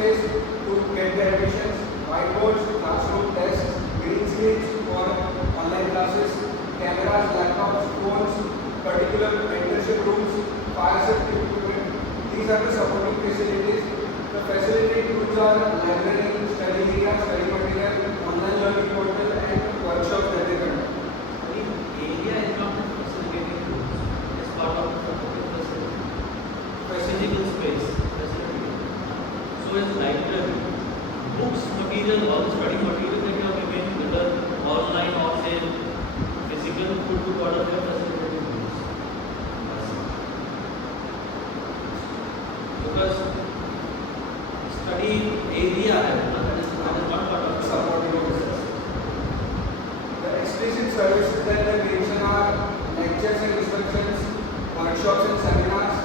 space to get their admissions, whiteboards, classroom desks, green screens for online classes, cameras, laptops, phones, particular mentorship rooms, fire safety equipment. These are the supporting facilities. The facility includes our library, study area, study material, online learning portal, and workshops that they conduct. Area is not facilitating tools. It's part of the supporting facility. Physical space, facility. So is library, books, material, all the study material that you are giving, whether online or say physical, could be part of your facilitating tools. Because study area that is not part of Supporting process. The explicit services that they mention are lectures and instructions, workshops and seminars,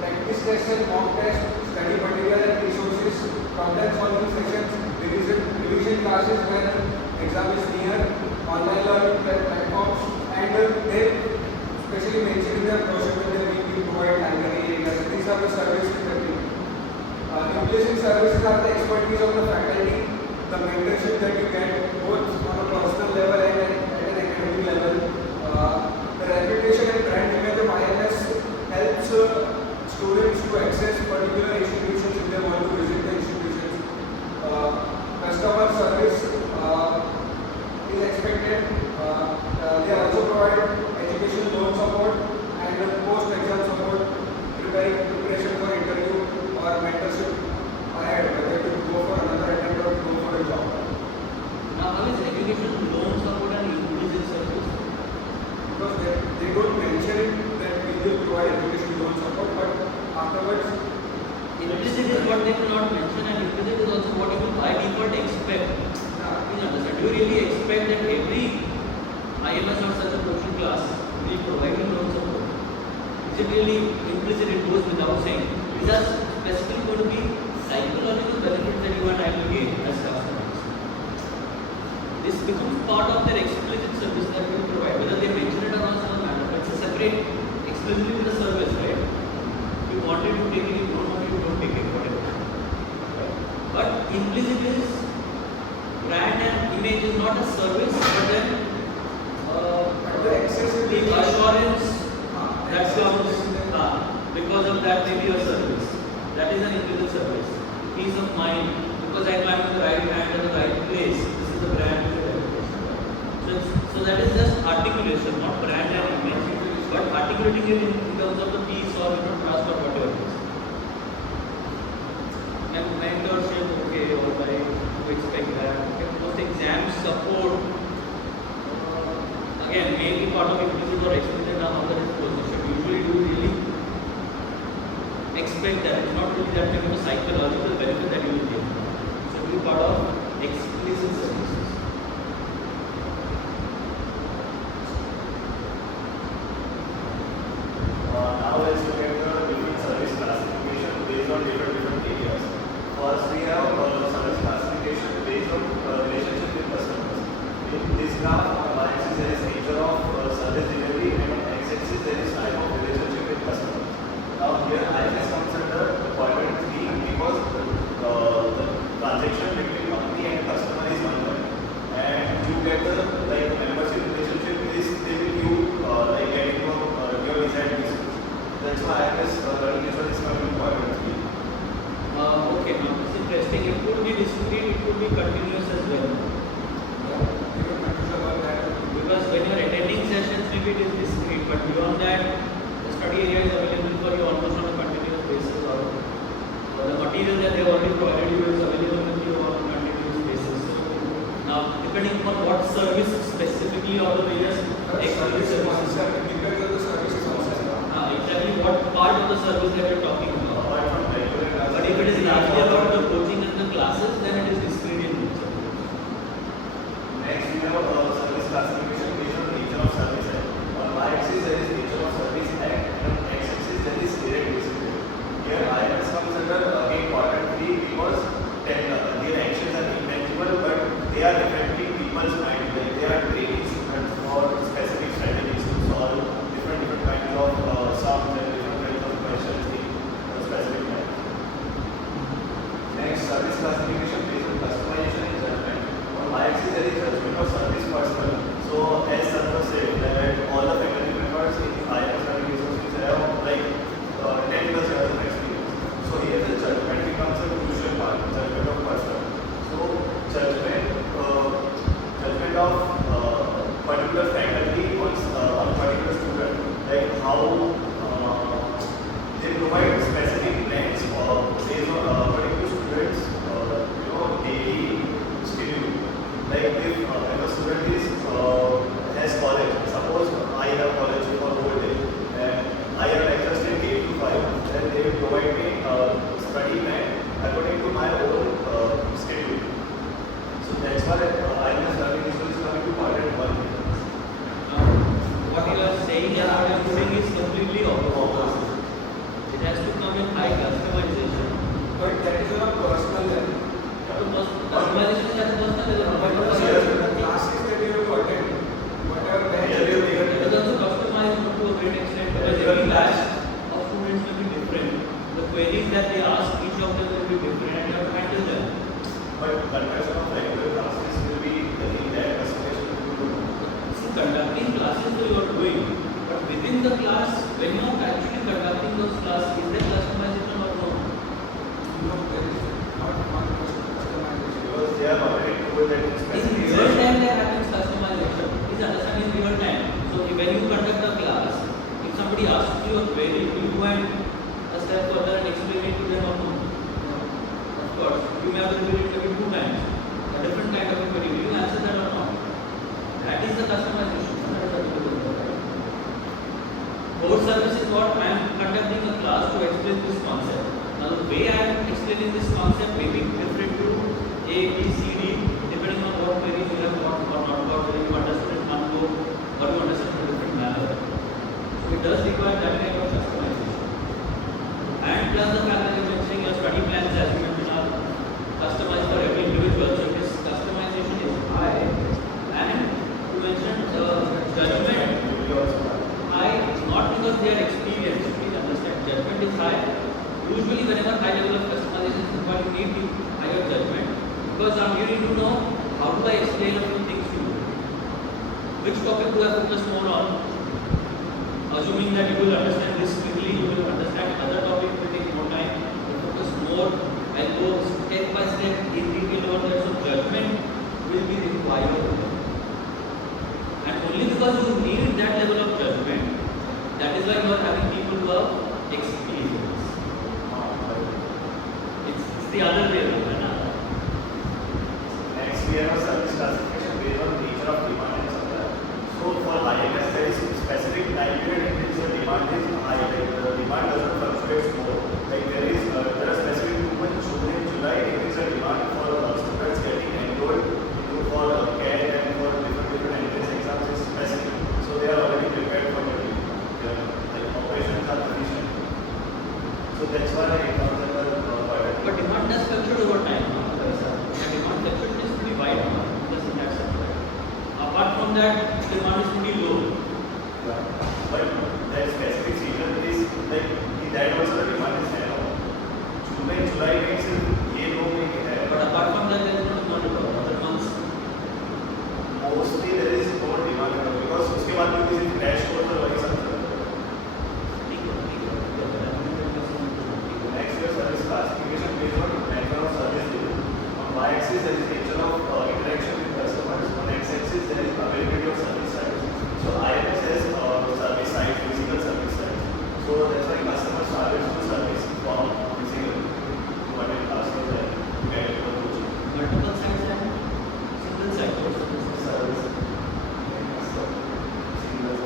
practice tests and mock tests, study material and resources, problem solving sessions, revision classes when exam is near, online learning platforms, and they especially mention in their brochure that we provide library areas. These are the services that we do. Implicit services are the expertise of the faculty, the mentorship that you get both on a personal level and at an academic level. The reputation and brand image of IMS helps students to access particular institutions if they want to visit the institutions. Customer service is expected. They also provide education loan support and post-exam support, preparation for interview or mentorship ahead, whether to go for another attempt or to go for a job. Now, how is education loan support and inclusive service? Because they don't mention it that we will provide education loan support, but afterwards, Implicit is what they will not mention, and implicit is also what you will by default expect. Please understand. Do you really expect that every IMS or such a coaching class will provide you loan support? Is it really implicit? It goes without saying. These are specifically going to be psychological benefits that you and I will gain as customers. This becomes part of their explicit service that we will provide, whether they mention it or not, doesn't matter. But it's a separate, explicitly with the service, right? If you wanted to take it, if you don't want it, you don't take it, whatever. But implicit is brand and image is not a service, but then the accessibility the assurance that comes because of that may be a service. That is an implicit service. Peace of mind, because I am in the right hand at the right place. This is the brand. So that is just articulation, not brand and image, but articulating it in terms of the peace or trust or whatever it is. And mentorship, okay, or like to expect that. Okay, post exam support, again, may be part of implicit or explicit now that is position. Usually do really expect that. It's not really that kind of a psychological benefit that you will get. So it will be part of explicit services. Now let's look at the different service classification based on different areas. First, we have service classification based on relationship with customers. In this graph, on the y-axis there is nature of service delivery, and on x-axis there is type of relationship with customers. Now here IMS comes under quadrant 3 because the transaction between company and customer is one way, and you get the membership relationship is they will you getting your visa and visa. That's why IMS learning is coming to quadrant 3. Okay, now it's interesting. It could be discrete, it could be continuous as well. Because when you are attending sessions, maybe it is discrete, but beyond that, the study area is available for you almost on a continuous basis, or the material that they have already provided you is available with you on a continuous basis. So now, depending on what service specifically or the various explicit services, depends on the services also. exactly what part of the service that you are talking about. Apart from regular classes, But if it is largely about the coaching and the classes, then it is discrete in nature. next we have service classification based on nature of service act. On y-axis there is nature of service act, and on x-axis there is direct discipline. Here IMS comes under again quadrant 3 because their actions are intangible, but they are affecting people's mind. Like they are training students for specific strategies to solve different kinds of sums and different kinds of questions in specific times. Next, queries that they ask, each of them will be different and you have to handle them. But conduction of regular classes will be in that customization will be good. See, conducting classes you are doing, but within the class, when you are actually conducting those classes, is there customization or no? No, there is not much customization. Because they are already told that it's In specific. real time, there happens customization. Please understand in real time. So when you conduct the class, if somebody asks you a query, will you go and a step further and explain it to them or no? Of course, you may have to repeat it maybe 2 times. A different kind of a query. Will you answer that or not? That is the customization. Core service is what I am conducting a class to explain this concept. Now the way I am explaining this concept may be different to A, B, C, D, depending on what queries you have got or not got, whether you understood in one go or you understood in a different manner. So it does require that kind of customization. And plus the fact that you are mentioning your study plans as you mentioned are customized for every individual. So this customization is high. And you mentioned judgment high, not because they are experienced. Please understand, judgment is high. Usually, whenever high level of customization is required, you need higher judgment because you need to know how do I explain a few things to you. Which topic do I focus more on? Assuming that you will understand this quickly, you will understand other topics will take more time. You focus more and go step by step in detail over there. So judgment will be required. And only because you need that level of judgment, that is why you are having people who have experience. It's the other way around. Next, we have a service classification based on nature of demand and supply. So for IMS, there is specific time period in which the demand is high. Like the demand doesn't fluctuate more. Like there are specific movements June and July in which the demand for students getting enrolled for CAT and for different entrance exams is specific. So they are already prepared for their like operations are efficient. So that's why But demand does fluctuate over time. The demand fluctuation is pretty wide just in that sense. Apart from that, demand is pretty low. But that specific season is like in that also the demand is narrow. June and July means ये लोग नहीं है. But apart from that, there is no demand at all. Other months, Mostly there is no demand at all because उसके बाद भी किसी crash course तो वही सब चलता है. Next year service classification based on method of service delivery. On y-axis there is nature of interaction with customers. On x-axis there is availability of service sites. So IMS has service site, physical service sites. So that's why customers target to service from physical to attend classes and get a coaching. multiple sites and single site. Service. Single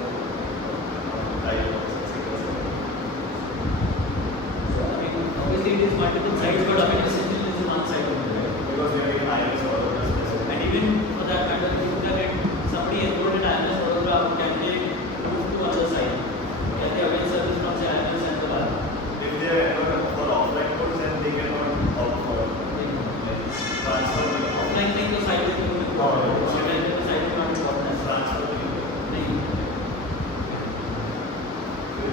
So, I mean, obviously it is multiple sites, but I mean, essentially it is one site only, right? because we are in IMS or specific. And even for that matter, if you get somebody enrolled in IMS Vadodara, can they move to other site? Can they avail service from say IMS Ahmedabad? If they are enrolled for offline course, then they cannot opt for transfer. Offline thing तो site में नहीं होगा। Online तो site में not important है। Transfer. नहीं।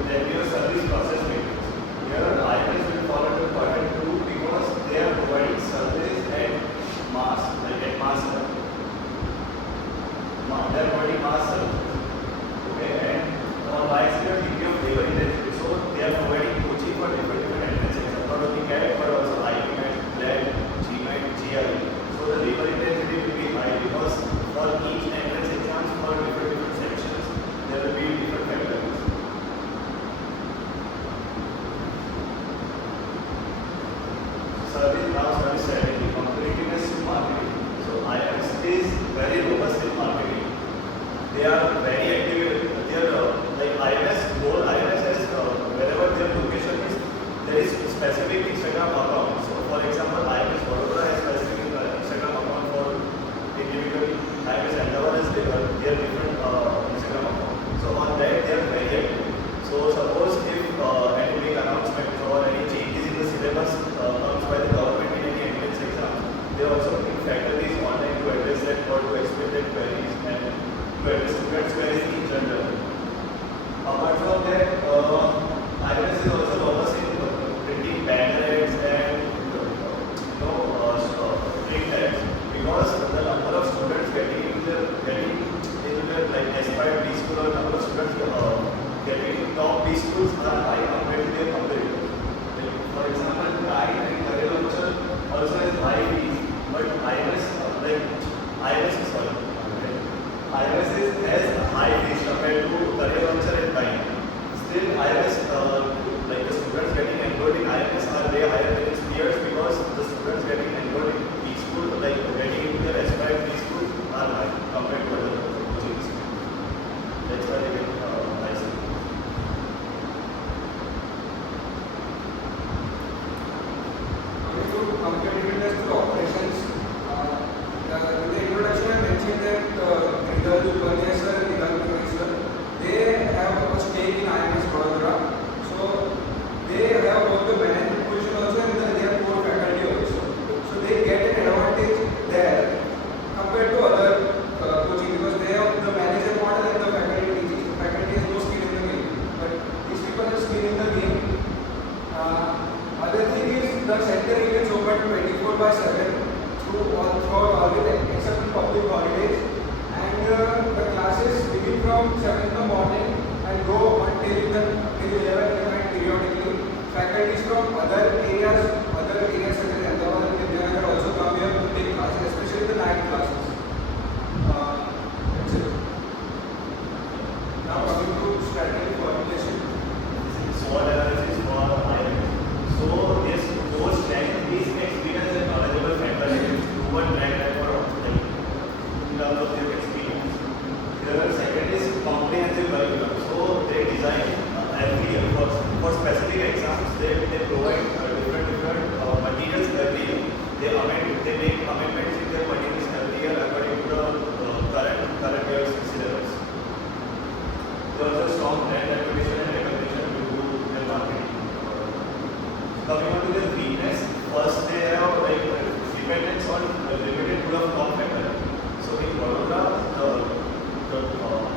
Then your service process matrix. Here IMS will fall under quadrant 2 because they are providing service at mass, like at mass level. They are providing mass service. Okay, and on y-axis degree of labor intensity. So they are providing coaching for different entrance exams, not only CAT but also IPMAT, LAT, GMAT, GRE. So the labor intensity will be high because for each entrance exams for different sections there will be different factors. Service strategy, competitiveness in marketing. So IMS is very robust in marketing. They are very active. They are like IMS, whole IMS has wherever their location is, there is specific Instagram account. So for example, IMS Vadodara has specific Instagram account for individual. IMS Ahmedabad has their different Instagram account. So on that they are very active. So suppose if any big announcement or any changes in the syllabus comes by the government in any entrance exam, they also bring faculties online to address that or to explain their queries and to address students' queries the center remains open 24/7 throughout all the day except on public holidays. And the classes begin from 7 in the morning and go until 11 at night periodically. Faculties from other areas such as Ahmedabad and Vijayanagar also come here to take classes, especially the night classes. That's it. Now coming to strategy formulation. SWOT analysis for IMS. So this course strength is experience and knowledgeable faculty, proven track record of like in terms of their experience. The second is comprehensive curriculum. So they design every year for specific exams. They provide different materials every year. They make amendments in their materials every year according to the current year's syllabus. There is a strong brand activation and recognition to do their marketing. Coming on to their weakness, first they have like dependence on limited pool of top faculty. So in Baroda, the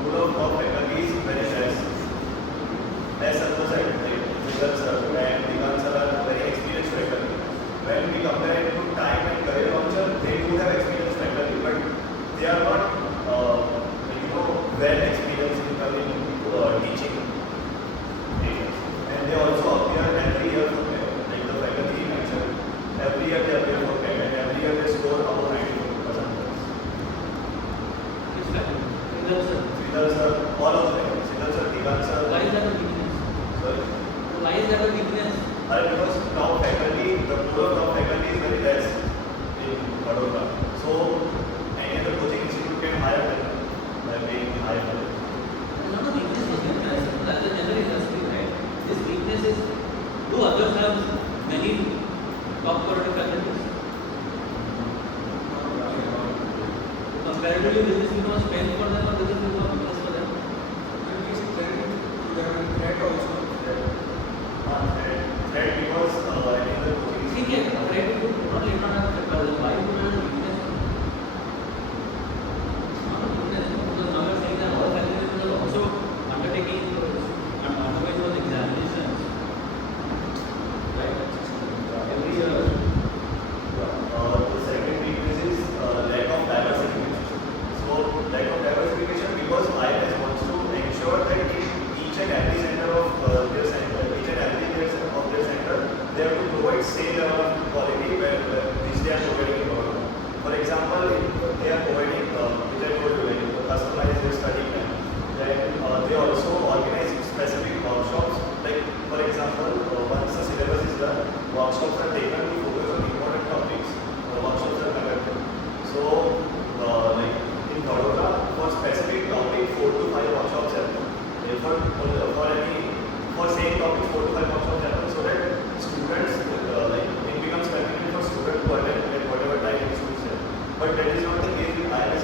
pool of top faculty is very less. As Santosh said, like Vigal sir and Digan sir are very experienced faculty. When we compare it to time and career launcher, they do have experienced faculty, but they are not well experienced in teaching areas. And they also appear every year for PET. Like the faculty mentioned, every year they appear for PET and every year they score above 90%. Which faculty? Single sir. Single sir, all of them. Single sir, Digan sir. Why is that a weakness? Sorry. Why is that a weakness? Because top faculty, the pool of top faculty is very less in Vadodara. So any other coaching institute can hire them by paying higher salary. It's not a weakness, that's the general industry, right? This weakness is, do others have many top quality faculties? Comparatively, will this become a strength for them or will this become a weakness for them? And we strength to them and threat also. Threat because any other coaching See, institute. yeah, threat would not have faculty. Why would it have a weakness? It's not a weakness, because now you're saying that all faculties are also undergoing those examinations. Right? Every year. The second weakness is lack of diversification. So lack of diversification because IMS wants to ensure that in each and every center of their center, each and every year of their center, they have to provide same level of quality which they are providing in Baroda. For example, if they are providing, which I told you, like customized their study plan. Then they also organize specific workshops. Like for example, once the syllabus is done, workshops are taken to focus on important topics. The workshops are conducted. So, like in Baroda, for specific topic, 4 to 5 workshops happen. For same topic, 4 to 5 workshops happen, so that students, like it becomes convenient for students to attend at whatever time it suits them. But that is not the case with IMS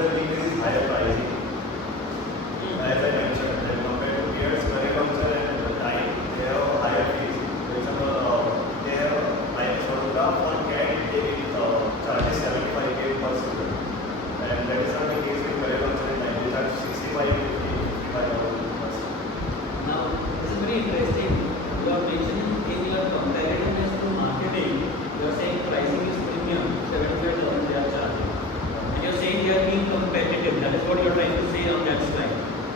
another weakness is higher pricing. As I mentioned, that compared to peers, Mariculture and Time, they have higher fees. For example, they have IMS photograph for CAD, they charges 75K per student. And that is not the case with Mariculture and Time. They charge 65K, 55,000 per student. Now, this is very interesting. You are mentioning in your comparativeness to marketing, you are saying pricing is premium, 75,000 they are charging. And you are saying they are being competitive. That is what you are trying to say on that slide.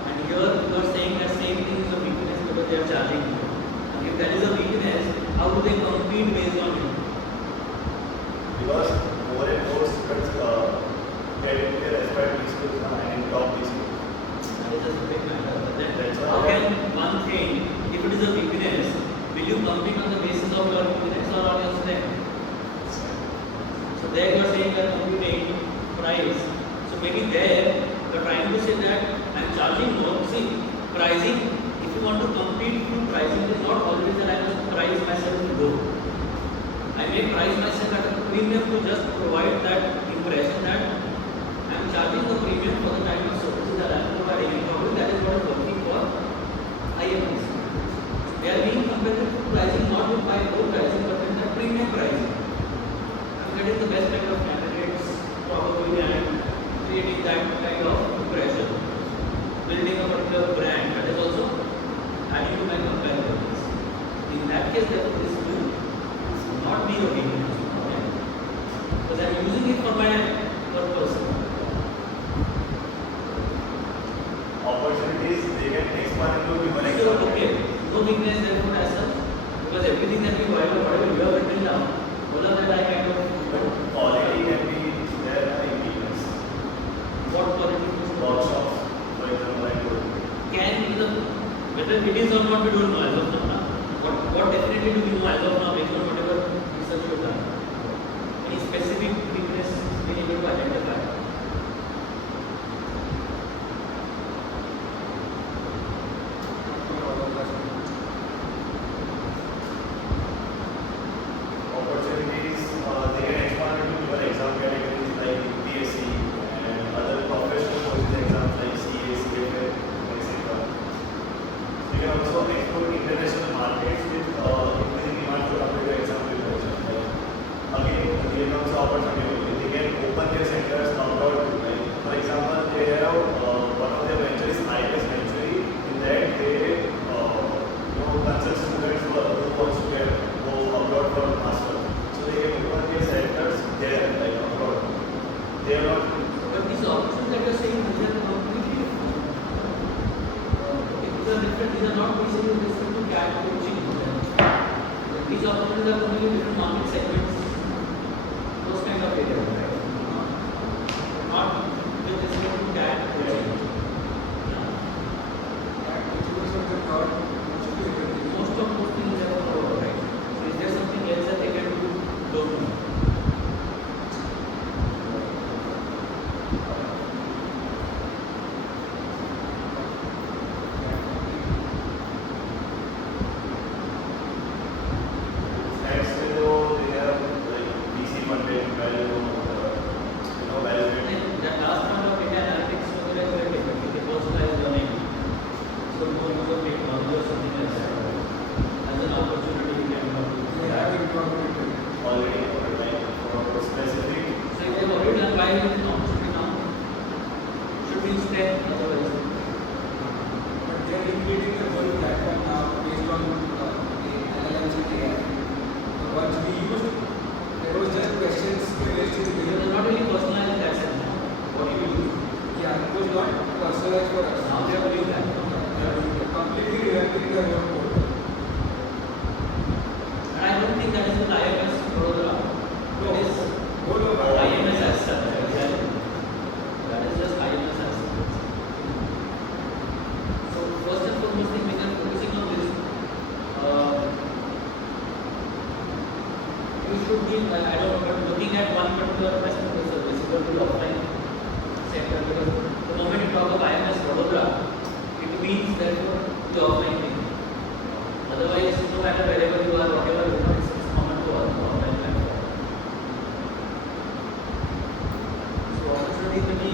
And here you are saying that same thing is a weakness because they are charging more. And if that is a weakness, how do they compete based on it? Because more and more students get into their aspired schools and in top schools. That is just a big matter. But then That's how why- can one thing, if it is a weakness, will you compete on the basis of your weakness or on your strength? So there you are saying you are computing price. So maybe there you are trying to say that I am charging more. See, pricing, if you want to compete through pricing, it is not always that I must price myself to go. I may price myself at a premium to just provide that impression that I am charging the premium for the kind of services that I am providing. And probably that is what is working for IMS. They are being competitive to pricing not with by low pricing but with the premium pricing. And getting the best kind of candidates probably and creating that kind of impression. Building a particular brand that is also adding to my competitiveness. In that case, therefore, this will not be a weakness. Okay? Because I am using it for my purpose. Opportunities, they can expand into different So, examples. okay, no weakness therefore as such, because everything that we whatever you have written down, all of that I kind of But quality can be there in weakness. what quality Workshops, for example, I told you. can be the whether it is or not we don't know as of now. Na? What definitely do we know as of now based on whatever research you have done? Any specific weakness being able to identify? Opportunities, they can expand into different exam categories like BSc and other professional courses exams like CA, CFA, etc. You can also explore international markets with increasing demand for computer exam preparation. Again, they can also opportunity. They can open their centers abroad. Like, for example, they have one of their ventures, IIS Venture. In that, they consult students who wants to go abroad for master. So they can open their centers there, like abroad. They are not. But these options that you are saying, these are completely different. Okay, these are different. These are not basically restricted to CAT coaching. These opportunities are completely different market segments. Those kind of areas, right? Not with respect to CAT coaching. Yeah. Most of those things are covered, right? So is there something else that they can do? Don't know. Next, they have like VC funding, value, value. That last round of data analytics was very different. The personalized learning. So more use of technology or something like that. As an opportunity you can Already like for specific. So if they have already done, why is it not should be now? Should be instead otherwise. But they are creating a whole platform now based on the LLMs and AI. So once we used, there was just questions based on It the was not really personalized in that sense. What do you do? yeah, it was not personalized for us. Now they are doing that. They are completely revamping the whole code. And I don't think that is with IMS Vadodara. It is Whole of our IMS as such. Exactly. That is just IMS as such. So first and foremost thing we are focusing on this. You should be, I don't know, but looking at one particular aspect of the service, it will be offline center because the moment you talk of IMS Vadodara, it means therefore the offline thing. Otherwise, no matter wherever you are, whatever you are, it's common to all the offline platform. So opportunity may be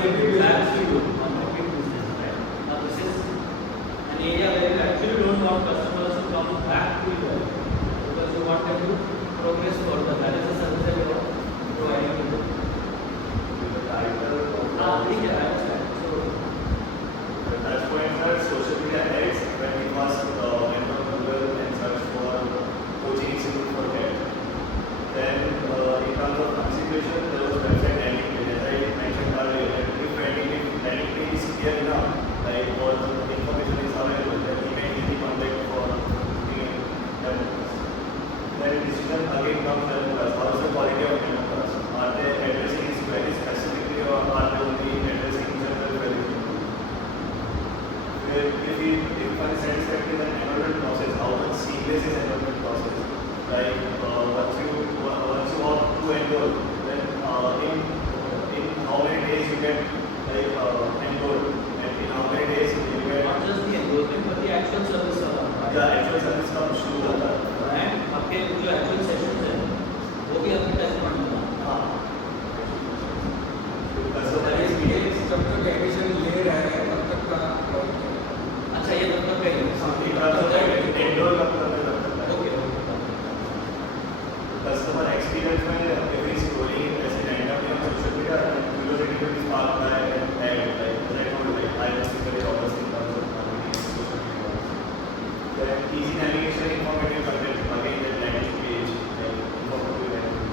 Competitive back business. to you, competitive business, right? Now this is an area where you actually don't want customers to come back to you because you want them to progress further. That is the service that you are providing to them. The title of ठीक है, I understand. So the touch points are social media ads when we first went on Google and searched for coaching institute for tech. Then in terms of configuration, there was website landing page. As I mentioned earlier, that if landing page is clear enough, like all the information is available, then we can easily contact for booking demos. Then decision again comes demos. How is the quality of demos? Are they addressing is very specifically or are they only addressing general queries? If one is satisfied with an enrollment process, how much seamless is enrollment process? Like once you want to enroll, then in how many days you can like enroll, and in how many days you can not just the enrollment but the actual service the actual service का शुरू होता है. and आपके जो actual sessions हैं वो भी आपके टच पॉइंट होना. हाँ. Customer ये experience. जब तक एडमिशन ले रहे हैं तब तक का अच्छा ये तब तक कहीं In terms of like enroll कब करना है. ओके Customer experience में if we scrolling ऐसे randomly on social media, curiosity will be sparked by an ad. Like as I told, like I basically always in terms of marketing social media. Then easy navigation, informative content, again that landing page, like informative landing.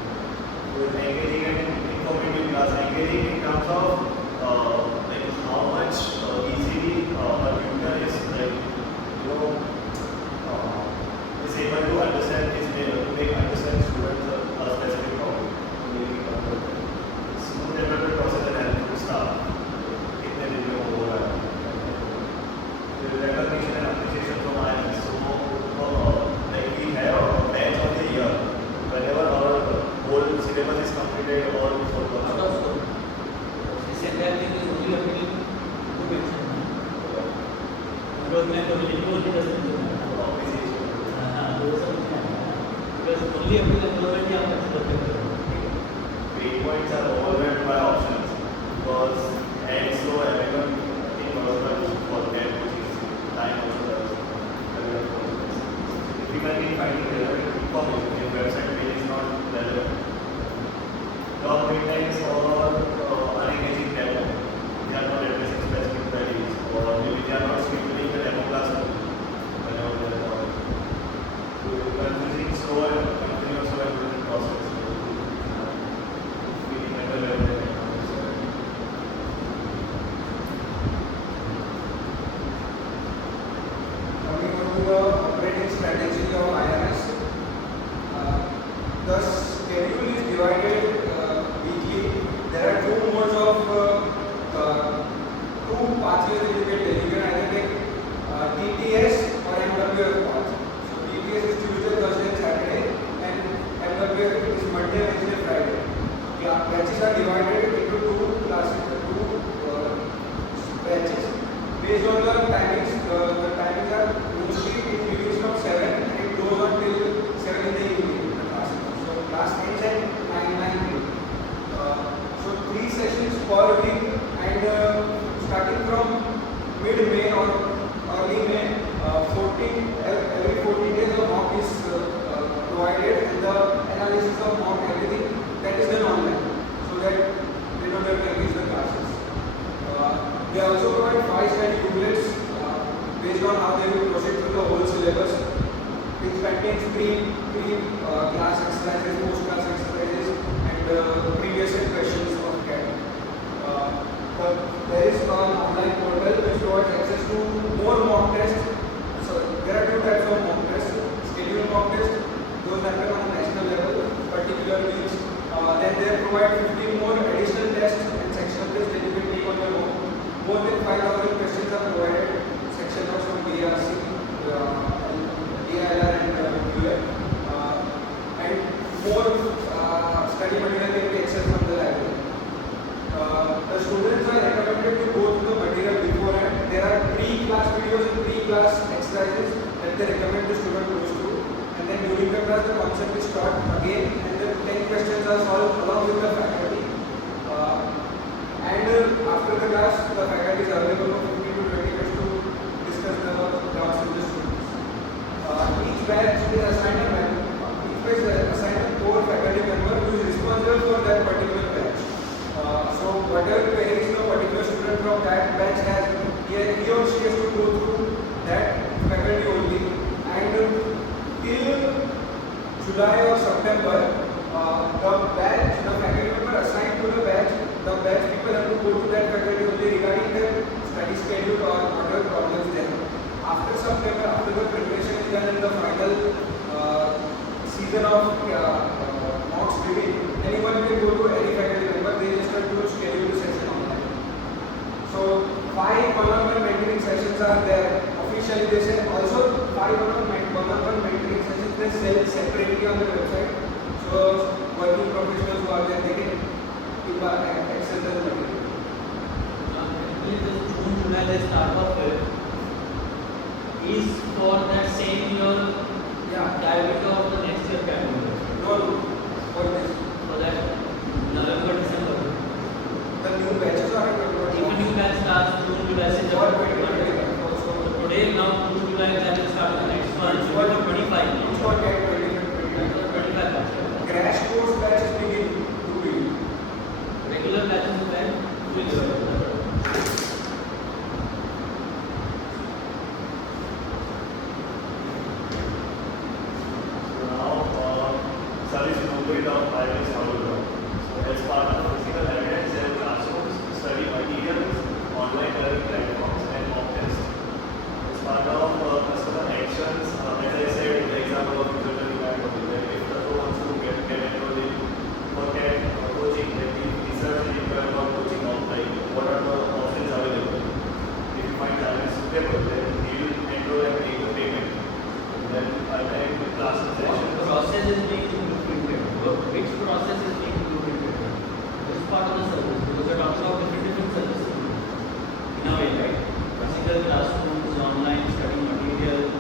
So engaging and informative class, engaging in terms of like how much easily a user is like is able to understand to make understand students a specific topic. Smooth development process and helpful staff. कितने दिन में वो हो रहा है. Recognition and appreciation from IMS. So like we have a batch of the year. Whenever our whole syllabus is completed or before the out of scope. This entire thing is only applicable to mention. Enrollment or only doesn't do that. Those are because only up to the enrollment you have to consider. grade points are overwhelmed by options because and so everyone in government for that which is time also difficulty in finding relevant information if website page is not relevant. Long wait times or unengaging demo. They are not addressing specific queries or maybe they are not scheduling the demo class whenever they are recording. So confusing slow and continuous slow and process. Coming on to the operating strategy of IRS, the schedule is divided weekly. There are two modes of two pathways that you can take. You can either take TTS or MWF path. So TTS is Tuesday, Thursday, and Saturday, and MWF is Monday, Wednesday, Friday. Batches are divided into two classes, two batches. Based on the timings are mostly it begins from 7 and it goes on till 7 in the evening. The class. So class ends at 9. So 3 sessions per week and starting from mid-May or early May, every 14 days of mock is provided and the analysis of mock everything that is done online so that they don't have to engage the classes. They also provide 5 study booklets based on how they will proceed through the whole syllabus, which contains pre-class exercises, post-class exercises, and previous year questions of CAT. There is an online portal which provides access to more mock tests. So there are 2 types of mock tests: scheduled mock tests, those happen on a national level, particular weeks. Then they provide 15 more additional tests and sectional tests that you can take on your own. More than 5,000 questions are provided. Section notes from BRC, DILR and UL. And more study material can be accessed from the library. The students are recommended to go through the material beforehand. There are pre-class videos and pre-class exercises that they recommend the student goes through. And then during the class, the concept is taught again, and the 10 questions are solved along with the faculty. And after the class, the faculty is available for 15 to 20 minutes to discuss the doubts with the students. Each batch is assigned a member. Each batch is assigned a core faculty member who is responsible for that particular batch. So whatever queries the particular student from that batch has, he or she has to go through that faculty only. And till July or September, the faculty member assigned to the batch people have to go to that faculty only regarding their study schedule or whatever problems they have. After September, after the preparation is done in the final season of mocks giving, anyone can go to any faculty member, they just have to schedule the session online. So 5 one-on-one mentoring sessions are there. Officially they say also 5 one-on-one mentoring sessions they sell separately on the website. So working professionals who are there, they can access the material. Actually, this June, July they start off with is for that same year diameter of the next year calendar. No, for this. For that November, December. The new batches are Even new batch starts June, July, September. So today now June, July that will start the next one. So for 25. It's for 25 batch. crash course batches begin to begin. Regular batches of that will Service movement of violence outdoor. So as part of physical evidence, there are classrooms, study materials, online learning platforms, and mock tests. As part of customer actions, as I said, the example of user learning platform, that if the customer wants to get enrolled in for coaching, then we research and inquire about coaching offline. What are the options available? If you find talent suitable, then he will enroll and make the payment. Then attend the class session. process is being implemented. Which process is being implemented? This is part of the service because we are talking about different services. In a way, right? Physical classrooms, online study material.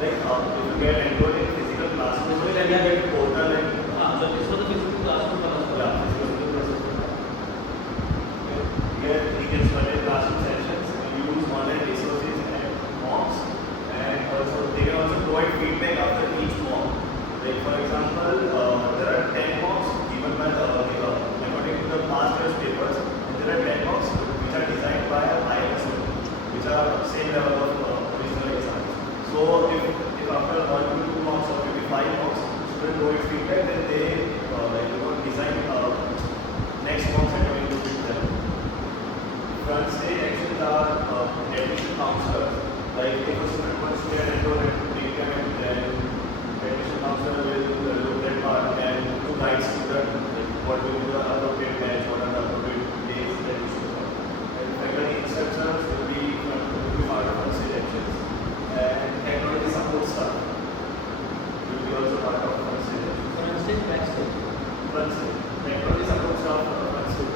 Like if you get enrolled in physical classes, then you get portal and So this was the physical classroom for us. physical classes. Here you can study classroom sessions, use online resources and mocks, and also they can also provide feedback after each mock. Like for example, there are 10 mocks given by according to the past year's papers, and there are 10 mocks which are designed by IMS, which are same level of original exams. So if after 1 to 2 mocks or maybe 5 mocks, student provide feedback, then they design next mocks according to them. Front stage actions are admission counselors. Like if a student wants to get enrolled at PKM, then admission counselor will look at part and to guide student like what will be the appropriate batch, what are the appropriate days that you should come. And faculty instructors will be part of front stage actions. And technology support staff will be also part of front stage actions. Front stage, back stage. Front stage. Technology support staff front stage.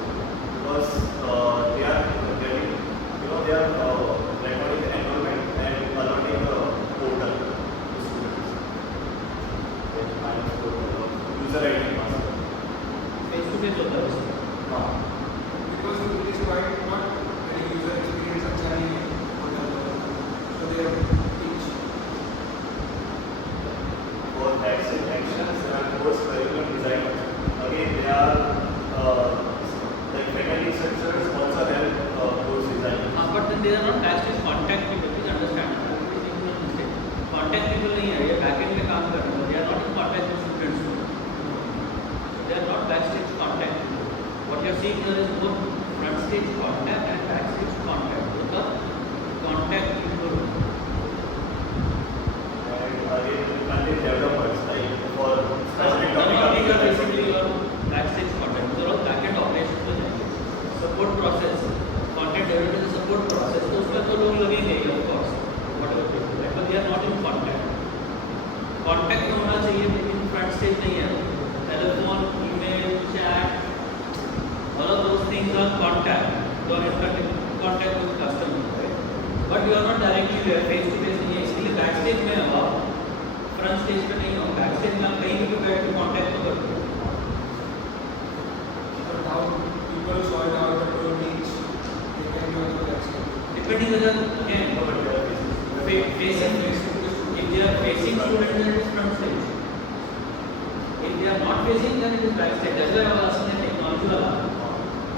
Because they are getting, they are recording the enrollment and allotting the portal to students. User ID master. Face to face होता है उसमें. Because it is quite not very user experience अच्छा नहीं है so they have to teach. For actions and course curriculum design. Again, they are like faculty instructors also help course design. But then they are not backstage contact people. Please understand. Contact people नहीं है. ये backend में काम कर रहे हैं. They are not in contact with students. They are not backstage contact. What you are seeing here is both front stage contact and backstage contact. Both the contact people. And again, content developers like for specific Then you topic. are basically your backstage contact. These are all backend operations हो जाएंगे. Support process. Content development is a support process. तो उसमें तो लोग लगेंगे ही of course. Whatever they do. But they are not in contact. Contact में होना चाहिए लेकिन front stage नहीं है. Telephone, email, chat, all of those things are contact. You are in contact with customer, right? But you are not directly there, face to face नहीं है. इसलिए backstage में अब आप front stage पे नहीं हो. Backstage में आप कहीं भी बैठ के contact तो करते हो. But how people sort out is that again No, but there is. facing. If they are facing students, then it is front stage. If they are not facing, then it is back stage. That's why I was asking the technology wala.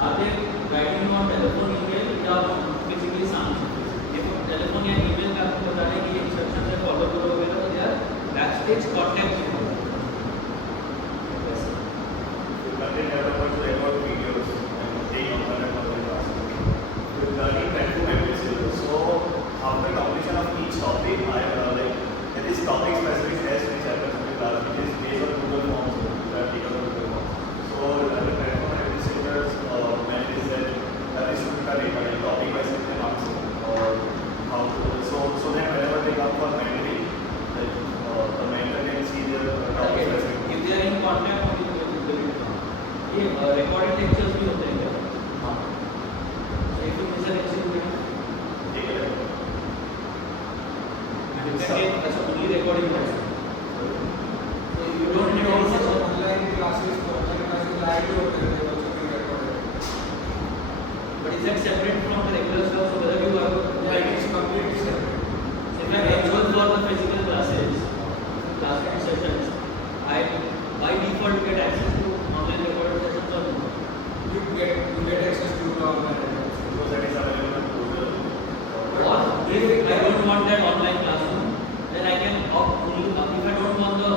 Are they guiding you on telephone, email, या physically सामने? If telephone या email का आपको बता रहे कि ये instructions है follow करोगे तो they are backstage contact. Content developers record videos and take on content of the class. With learning meant to memory skills. So after completion of each topic, I like there is topic specific test which happens in the class, which is based on Google Forms. We have taken on Google Forms. So learning platform administrators manage that every student का data like topic wise कितने marks or how to so that whenever they come for memory, like the mentor can see their topic specific. If they are in contact, ये recorded lectures भी होते हैं क्या? हाँ. So if you miss a lecture, you can ठीक है. अच्छा only recording works. So you don't need any such online classes live होते हैं तो also being recorded. But is that separate from the regular stuff? So whether you are Yeah, it is completely separate. if I enroll for the physical classes, classroom sessions, I by default get access to online recorded sessions or no? You get access to the online recordings. So that is available on Google. Or if I don't want that online classroom, then I can opt only if I don't want the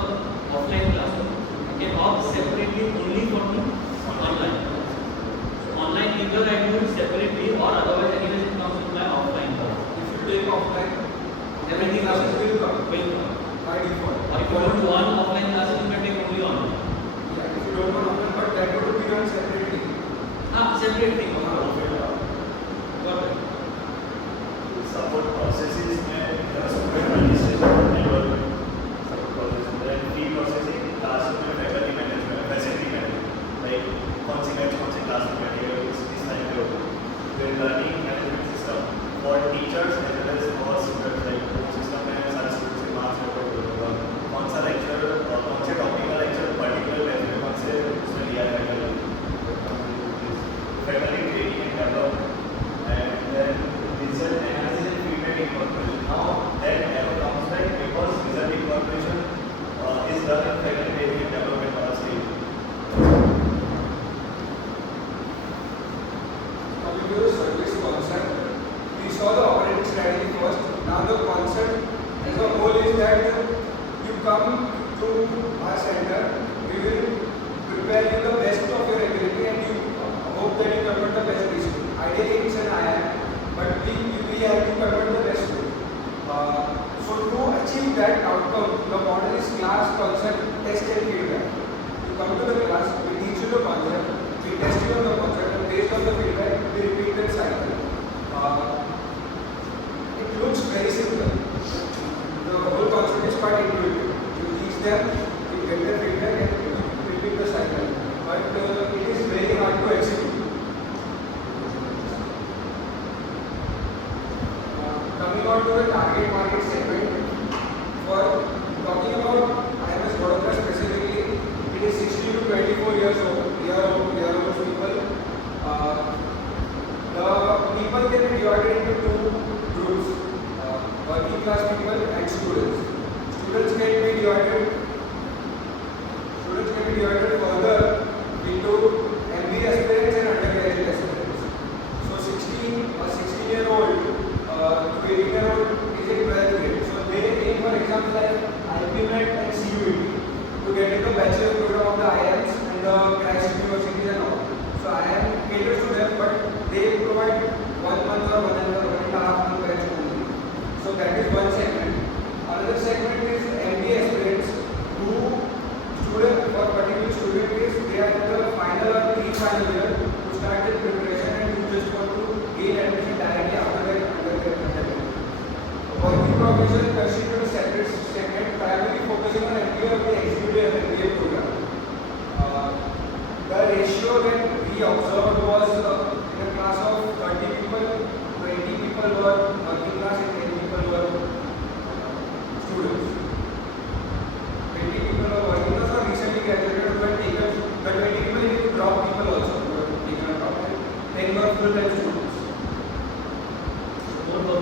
offline classroom, I can opt separately only for the online. So online either I do it separately or otherwise anyways it comes with my offline class. If you take offline, Everything classes else will come will come. by default. Or if you want one offline classes, you can take only online. Yeah, if you don't want offline, but that would be done separately. Separate thing. Got it. Support processes में student registration enrollment support process then fee processing classroom में faculty management facility management like कौन सी batch कौन सी class में बैठेगा इस time पे होगा then learning management system for teachers as well as for students like वो system में सारे students के marks record होगा कौन सा lecture कौन से topic का lecture particular batch में कौन से उसमें लिया जाएगा faculty training and development and then result analysis and feedback incorporation. Now that never comes back because result incorporation is done in faculty training and development stage. Coming to the service concept, we saw the operating strategy first. Now the concept as a whole is that you come to our center, we will prepare you the best of your ability and you hope that you convert the best result. Ideally it's an IIM, but we have to convert the best result. So to achieve that outcome, the model is class, concept, test and feedback. You come to the class, we teach you the concept, we test you on the concept and based on the feedback, we repeat the cycle. It looks very simple. The whole concept is quite intuitive. You teach them, you get their feedback and you repeat the cycle. But it is very hard to execute. Coming on to the target market segment, for talking about IMS Vadodara specifically, it is 60 to 24 years old, year-old people. The people can be divided into two groups, working class people and students. Students can be divided further into MBA aspirants and undergraduate aspirants. So 16-year-old to 18-year-old is in 12th grade. So they take for example like IPMET and CUET to get into bachelor program of the IIMs and the crash universities and all. So IIM caters to them, but they provide 1 month or 1.5 month batch only. So that is one segment. Another segment is MBA aspirants who for particular student is they are in the final or pre-final year to start their preparation and who just want to gain admission directly after their undergraduate. Working professionals constitute a separate segment primarily focusing on MBA or the executive MBA program. The ratio that we observed was in a class of 30 people, 20 people were working class and 10 people were students. 20 people were working class or recently graduated who had taken, but 20 people need to drop people also who had taken a drop and 10 were full-time students. More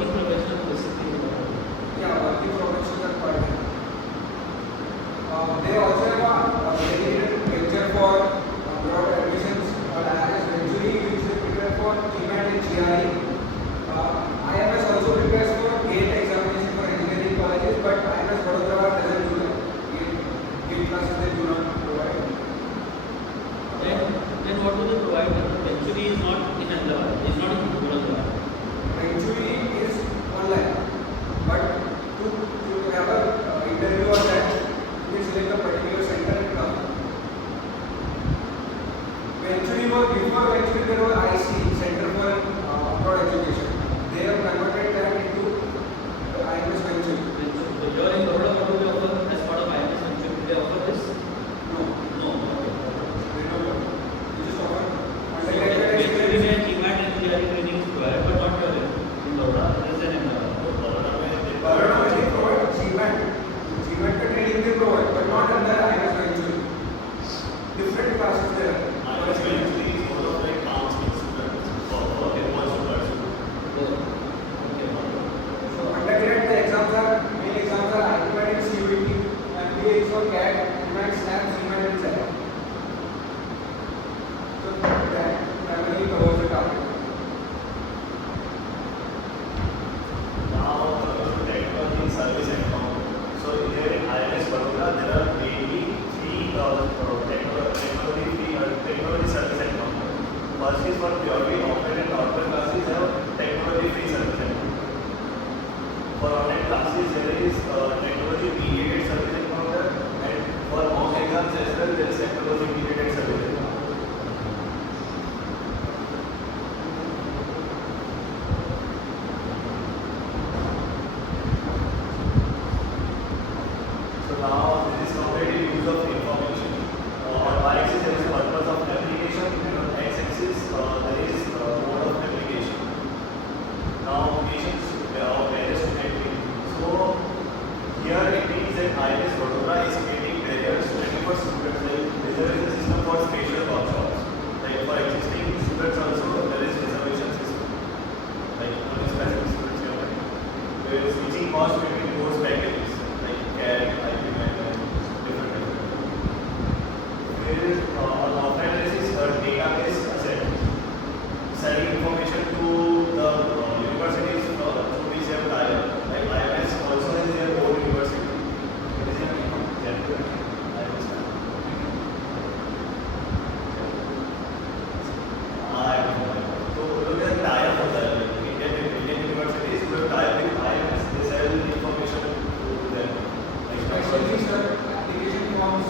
IMS Vadodara is creating barriers only for students. Like there is a system called spatial workshops. Like for existing students also there is reservation system. Like only specific students can apply. There is switching cost between course packages like CAD, IPMAN and different. There is on offline basis a database asset. Sending information to the universities through which they have tied. Like IMS also has their own university. It is an IMS. So look at tie-up होता है. Indian universities will tie-up with IMS. They sell information to them. Like Especially sir, application forms,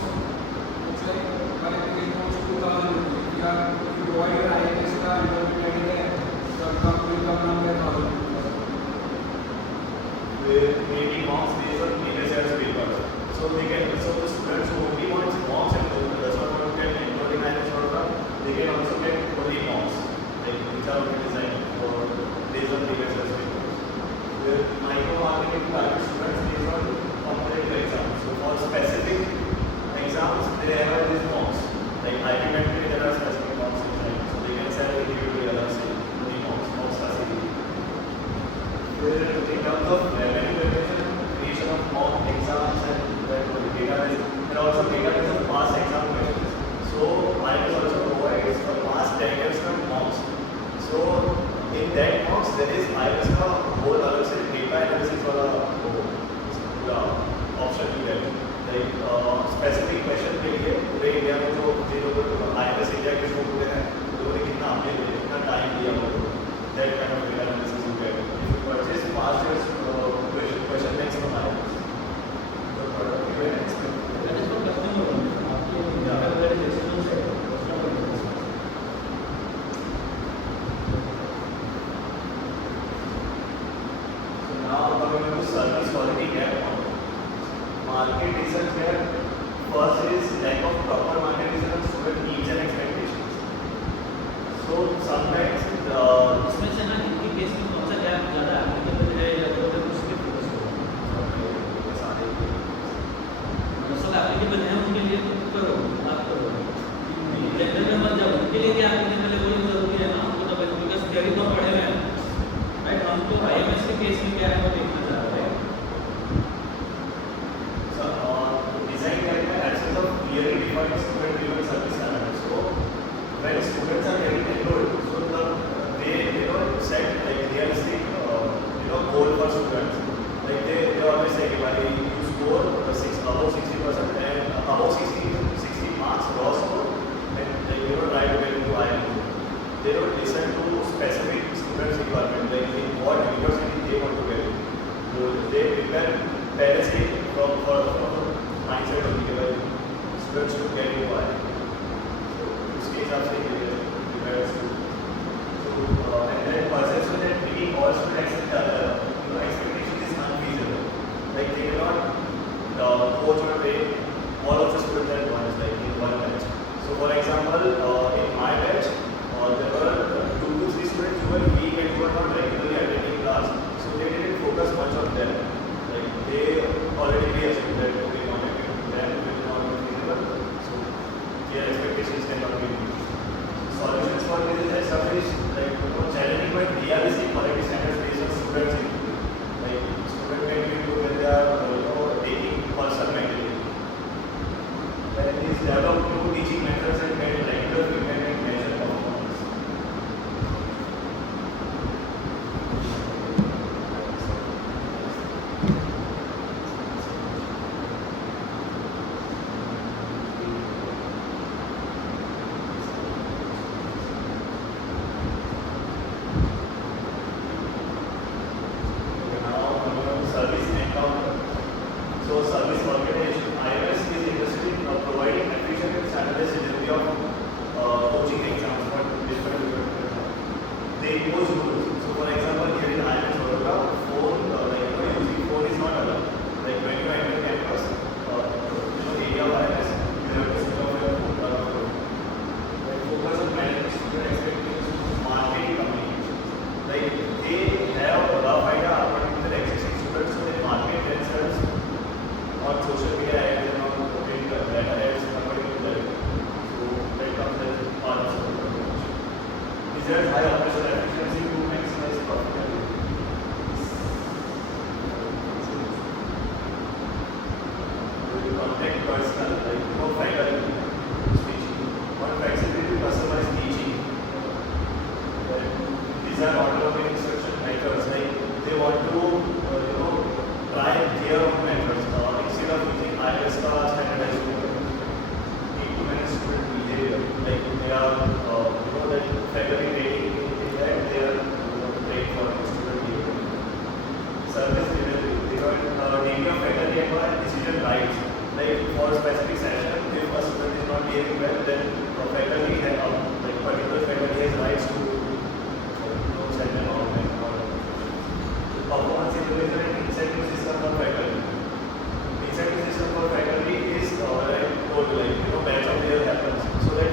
it's like one application forms 2000 rupees. If you provide your IMS card, you will be getting the come down by 1000 rupees. with maybe mocks based on previous year's papers. So they can, so the students who only want mocks and does not want to get enrolled in IMS program, they can also get only mocks, like which are already designed for based on previous year's papers. With micro marketing target students based on competitive exams. So for specific exams, they have these mocks. Like IPMAN, there are specific mocks inside. So they can sell individually other say only mocks are seen. In terms of revenue generation, creation of mock exams and database, and also database of past exam questions. So IMS also provides for past 10 years of mocks. So in that mocks, there is IMS का whole अलग से data analysis वाला option भी है. Like specific question के लिए पूरे India में जो IMS इंडिया के जो पूरे हैं, लोगों ने कितना अपने लिए कितना टाइम दिया वो that kind of data analysis you get. Purchase past year's question banks from IMS. The product you can expect. That is for customer only. Yeah. That is external side. Customer only. So now coming to service quality gap. Market research gap. First is lack of proper market research on student needs and expectations. So sometimes इसमें से ना इनके case में कौन सा gap ज़्यादा applicable है या तो उस पर फोकस करो. सब एप्लीकेबल है उनके लिए तो करो, बात करो. जनरल में मत जाओ. उनके लिए क्या एप्लीकेबल है वो जरूरी है ना. उनको तो बिकॉज थियरी तो पढ़े हुए हैं. राइट, हम तो IMS के केस में क्या है वो देखना चाह रहे हैं. design guideline absence of clearly defined student driven service standards. So when students are getting enrolled, so they set like realistic goal for students. Like they always say that you score above 60% and above 60 marks raw score and like try to get into IIM. They don't listen to specific students' requirement, like in what university they want to get. So they prepare parents from mindset of the students to get into IIM. So this case I'm saying prepare students. And then perception that meeting all students expectation is unfeasible. Like they cannot coach or train all of the students at once, like in one batch. So for example, in my batch, there were 2 to 3 students who were weak and who were not regularly attending class. So they didn't focus much on them. Like they already assumed that they wanted to do that, it will not be feasible. So their expectations cannot be met. Solutions for this is establish like challenging by realistic quality standards based on students' contact personal, like faculty teaching. One flexibility customized teaching. These are automatic instruction methods. Like they want to try their own methods instead of using IS standardized methods. Need to manage student behavior. Like they are like faculty rating in that they are trained for student behavior. Service delivery. They got naming of faculty and decision rights. Like for a specific session, if a student is not behaving well, then faculty has particular faculty has rights to send an order. Performance evaluation and incentive system for faculty. Incentive system for faculty is match of the year happens, so that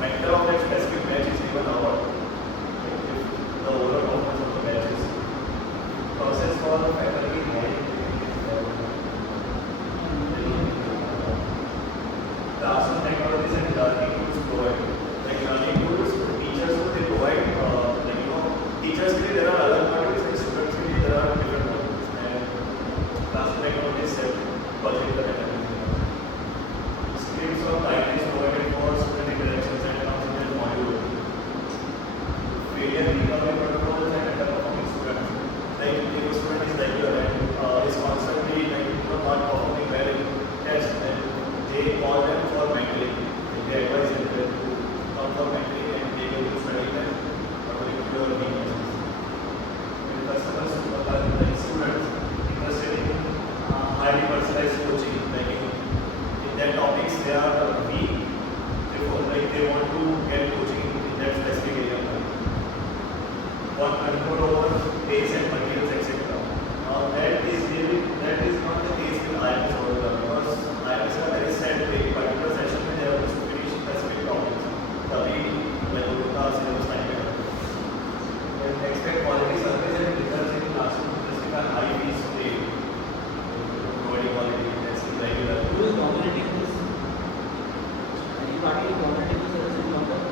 mentor of that specific match is given award. If the overall performance of the match is process for faculty classroom technologies and learning tools provide. Like learning tools, teachers they provide. Teachers के लिए there are अलग modules and students के लिए there are different modules. And classroom technologies set project mechanism. Scripts or guidelines provided for student interactions and content module. Failure recovery protocols and underperforming students. Like if a student is regular and is constantly not performing well in tests, then they call them for mentoring. They advise them to come for mentoring and they will study them according to your needs. When customers like students interested in highly personalized coaching, like in that topics they are weak, they want to get coaching in that specific area. Want control over pace and materials, etc. That is not the case with IMS order, because IMS are very set way. Particular session में they have to finish specific topics. तभी उनका syllabus time है. And expect quality service and results in classroom justify high fees paid. Providing quality that's regular. Who is dominating this? Any party is dominating this service in London?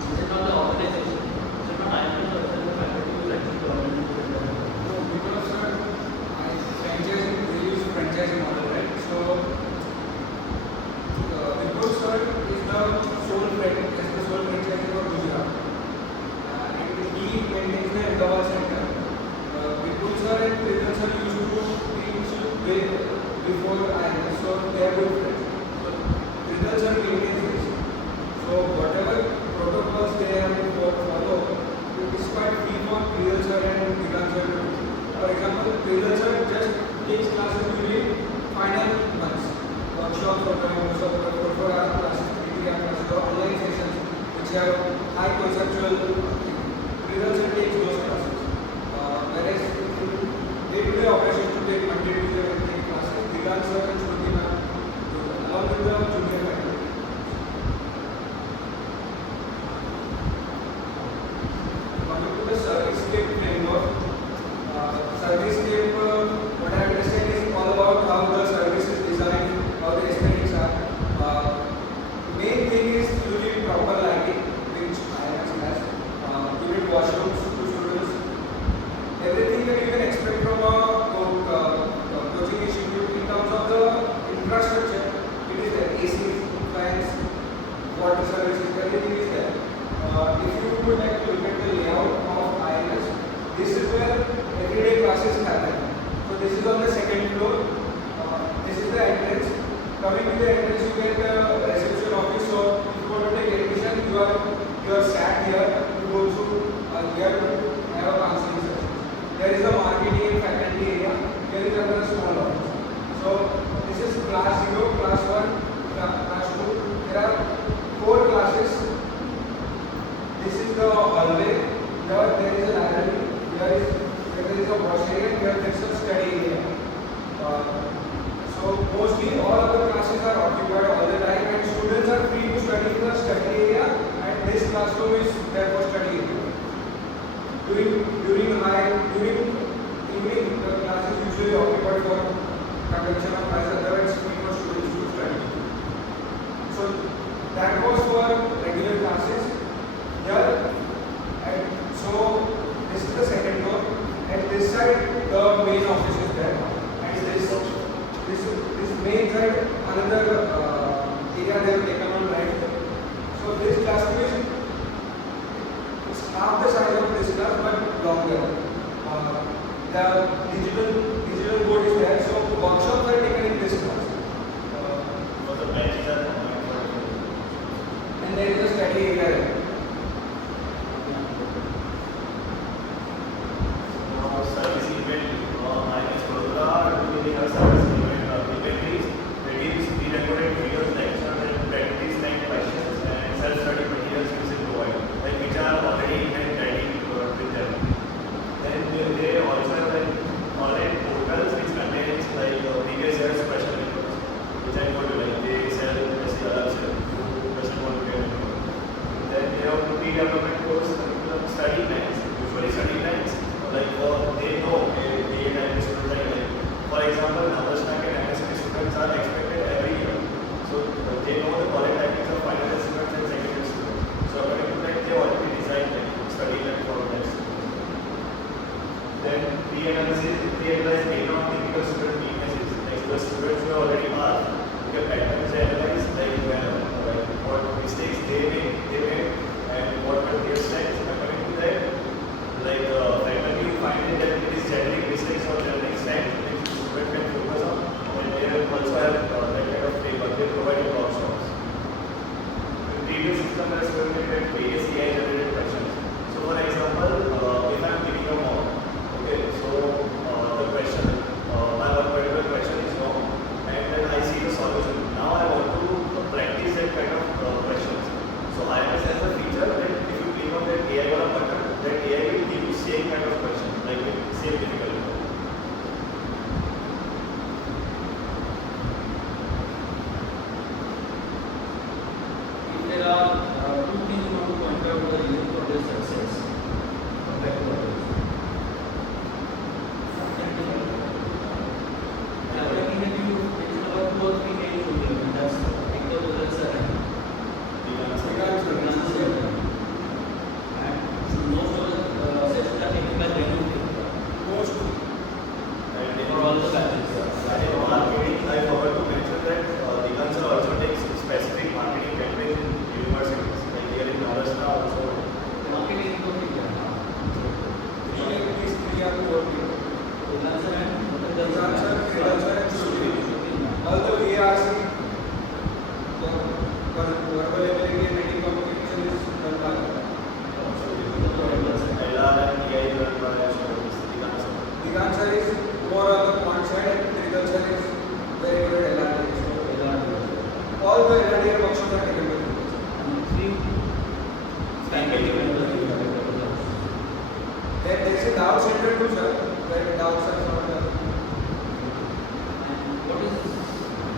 Is it not the organization? Is it not IMS or the faculty who is actually dominating this? No, because franchising, we use franchising model, right? So, Vipul sir is the sole franchisee for Gujarat. And he maintains the Ahmedabad center. Vipul sir and Pridhal sir used to teach way before IMS, so they are good friends. So, Pridhal sir maintains this. So, whatever protocols they have to follow, it is quite free for Pridhal sir and Digant sir. For example, Pridhal sir just takes classes during final months, workshops or most of the 4 hour classes, 3 hour classes or online sessions which have high conceptual. Pridhal sir takes those classes. Whereas day-to-day operations to take Monday, Tuesday, Wednesday classes, Digant sir and Shruti ma'am along with the junior faculty. Coming to the service-scape framework, service-scape, what I understand is all about how the service is designed, how the aesthetics are. Main thing is usually proper lighting, which IMS has, unit washrooms to students. Everything that you can expect from a coaching institute in terms of the infrastructure, it is there. AC, fans, water services, everything is there. If you would like to look at the layout of IMS, this is where everyday classes happen. So this is on the second floor. This is the entrance. Coming to the entrance, you get the reception office. So if you want to take admission, you are sat here. You go to here to have a counseling session. There is a marketing and faculty area. There is another small office. So this is class 0, class 1, class 2. There are 4 classes. This is the hallway. Here there is a library. There is a wash area. Here there is a study area. So mostly all of the classes are occupied all the time, and students are free to study in the study area. And this classroom is there for study area. During evening, the class is usually occupied for conduction of classes. Otherwise, free for students to study. So that was for regular classes. Here, and so the earlier workshops are taken place. Three faculty members you have. There is a Dow Center too, sir, where doubts are solved. And what is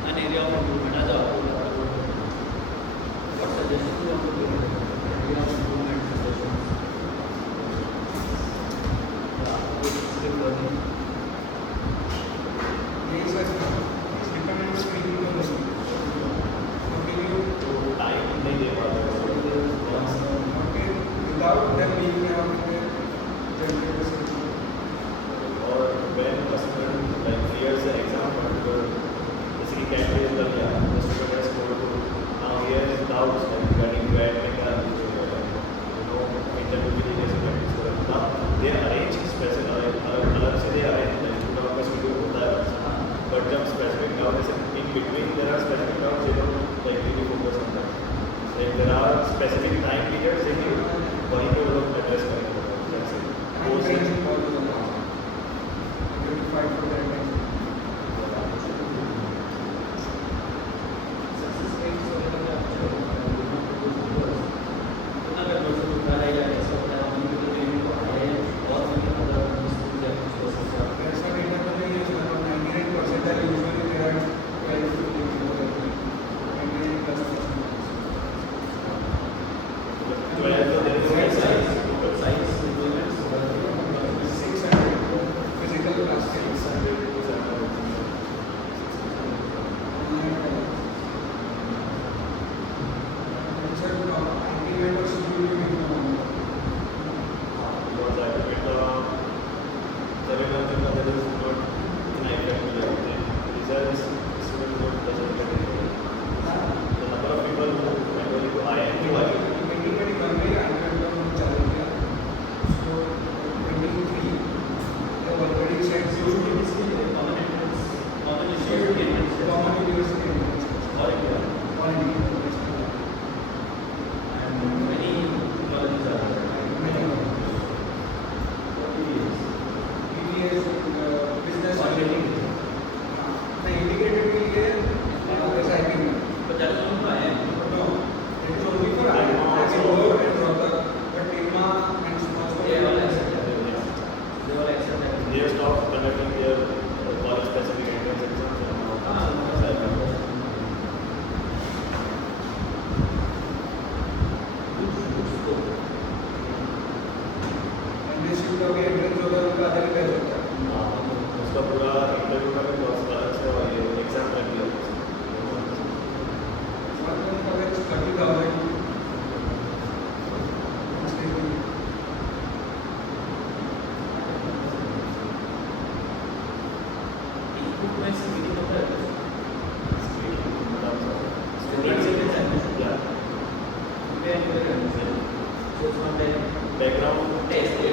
an area of improvement as a whole? What suggestions you want to give? Area of improvement suggestions. Yeah, skill learning. Yes, sir. It's dependent on screening of the student. Continue तो time नहीं दे पाते okay, without them being generated solution. और when a student like clears the exam particular जैसे कि cat में लग गया the student has scored to now he has doubts like regarding where में क्या कुछ हो रहा है interview के लिए कैसे practice करें now they arrange specific अलग से they arrange like पूरा उनका schedule होता है but जब specific doubt जैसे in between there are specific doubts they don't like really focus on that like there are specific time periods they need वहीं पे वो लोग address करेंगे जैसे And वो से training all the time. Identified for that time. Success rates वगैरह क्या अच्छे होते हैं? कितना पेपर से होता है या कैसा होता है? हम लोग ट्रेनिंग को आए हैं और भी अदर स्कूल या कुछ कोर्सेस का That's what data तो नहीं है sir, around 99% are usually they are 12 to 15 99+%. 12 तो there is size size size improvements 600 physical plastics. And sir, anti-vendor schedule you need to know. because I think there is not in effect results student not doesn't get it. The number of people who went to IIT वाली 2021 में anti-vendor ने चालू किया. So 23 they have already said usually इसके लिए common entrance common university entrance common university entrance. or India All India. and many colleges are there. Many of them. What it is? EBS, business Marketing. the integrated will get SIP. But that is only for IIM. No, it is only for I as a whole and Rohtak, but IMA and small They all school. accept that. They all accept that. they have stopped conducting their college specific entrance exams and now Good scope. And they should have entrance होगा उनका अलग ही होता है. उसका पूरा interview का भी process अलग से और ये एग्जाम रख दिया Smartphone coverage 30,000. Equipment से meeting होता है. Students Yeah. So it's not like background test.